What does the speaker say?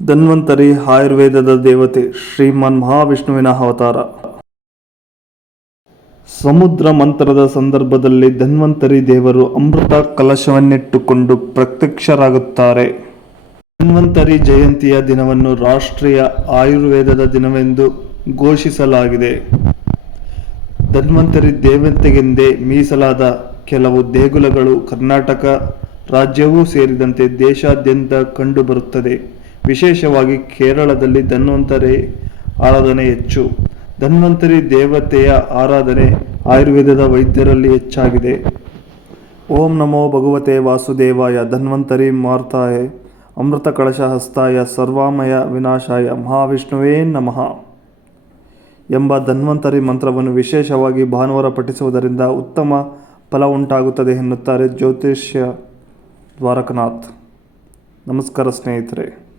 ಧನ್ವಂತರಿ ಆಯುರ್ವೇದದ ದೇವತೆ ಶ್ರೀಮನ್ ಮಹಾವಿಷ್ಣುವಿನ ಅವತಾರ. ಸಮುದ್ರ ಮಂತ್ರದ ಸಂದರ್ಭದಲ್ಲಿ ಧನ್ವಂತರಿ ದೇವರು ಅಮೃತ ಕಲಶವನ್ನಿಟ್ಟುಕೊಂಡು ಪ್ರತ್ಯಕ್ಷರಾಗುತ್ತಾರೆ. ಧನ್ವಂತರಿ ಜಯಂತಿಯ ದಿನವನ್ನು ರಾಷ್ಟ್ರೀಯ ಆಯುರ್ವೇದದ ದಿನವೆಂದು ಘೋಷಿಸಲಾಗಿದೆ. ಧನ್ವಂತರಿ ದೇವತೆಗೆಂದೇ ಮೀಸಲಾದ ಕೆಲವು ದೇಗುಲಗಳು ಕರ್ನಾಟಕ ರಾಜ್ಯವೂ ಸೇರಿದಂತೆ ದೇಶಾದ್ಯಂತ ಕಂಡುಬರುತ್ತದೆ. ವಿಶೇಷವಾಗಿ ಕೇರಳದಲ್ಲಿ ಧನ್ವಂತರಿ ಆರಾಧನೆ ಹೆಚ್ಚು. ಧನ್ವಂತರಿ ದೇವತೆಯ ಆರಾಧನೆ ಆಯುರ್ವೇದದ ವೈದ್ಯರಲ್ಲಿ ಹೆಚ್ಚಾಗಿದೆ. ಓಂ ನಮೋ ಭಗವತೆ ವಾಸುದೇವಾಯ, ಧನ್ವಂತರಿ ಮಾರ್ತಾಯ, ಅಮೃತ ಕಳಶ ಹಸ್ತಾಯ, ಸರ್ವಾಮಯ ವಿನಾಶಾಯ, ಮಹಾವಿಷ್ಣುವೇ ನಮಃ ಎಂಬ ಧನ್ವಂತರಿ ಮಂತ್ರವನ್ನು ವಿಶೇಷವಾಗಿ ಭಾನುವಾರ ಪಠಿಸುವುದರಿಂದ ಉತ್ತಮ ಫಲ ಉಂಟಾಗುತ್ತದೆ ಎನ್ನುತ್ತಾರೆ ಜ್ಯೋತಿಷ್ಯ ದ್ವಾರಕನಾಥ್. ನಮಸ್ಕಾರ ಸ್ನೇಹಿತರೆ.